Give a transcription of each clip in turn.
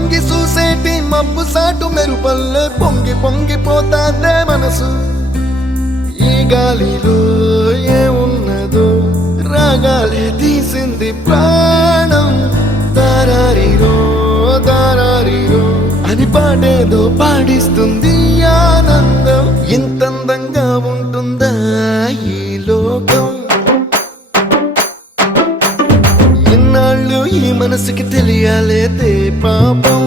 తొంగి చూసేటి మబ్బు సాటు మెరుపల్లే పొంగి పొంగిపోతాందే మనసు. ఈ గాలిలో ఏమున్నదో రాగాలే తీసింది ప్రాణం. దారారిరో దారారిరో అని పాడేదో పాడిస్తుంది ఆనందం. ఇంతందంగా ఉంటుందా ఈ లోకం? ఇన్నాళ్ళు ఈ మనసుకి తెలియాలేదే పాపం.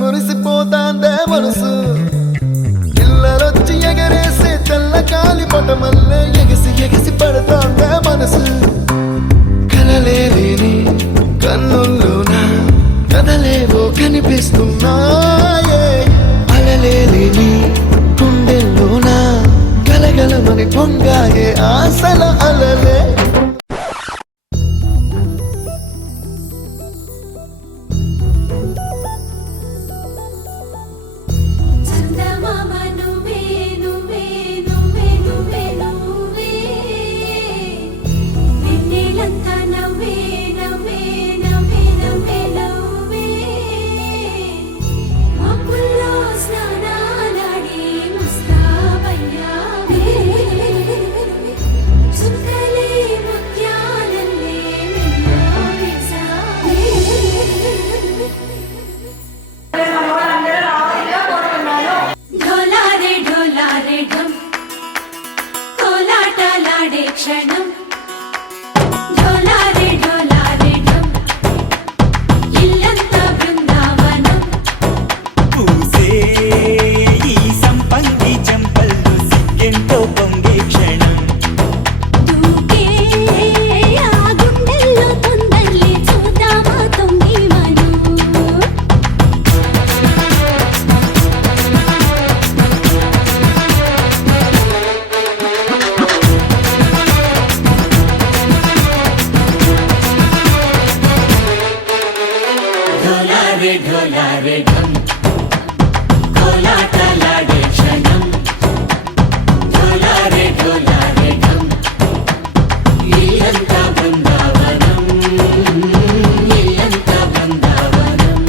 మురిసిపోతాందే మనసు. పిల్లలొచ్చి ఎగరేసే తెల్ల కాలి పటమల్లే ఎగిసి ఎగిసి పడతాందే మనసు. కలలేని కన్నుల్లోన కదలేవో కనిపిస్తున్నాయే. అలలేని గుండెల్లోన గలగలమని పొంగాయే ఆశల అలలే. క్షణం ढोलारे ढम कोलाटलाडे क्षणम ढोलारे ढोलारे ढम इल्लंता बृंदावनम इल्लंता बृंदावनम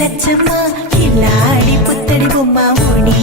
లచ్చమ్మ ఇలాడి పుత్తడి బొమ్మ ముడి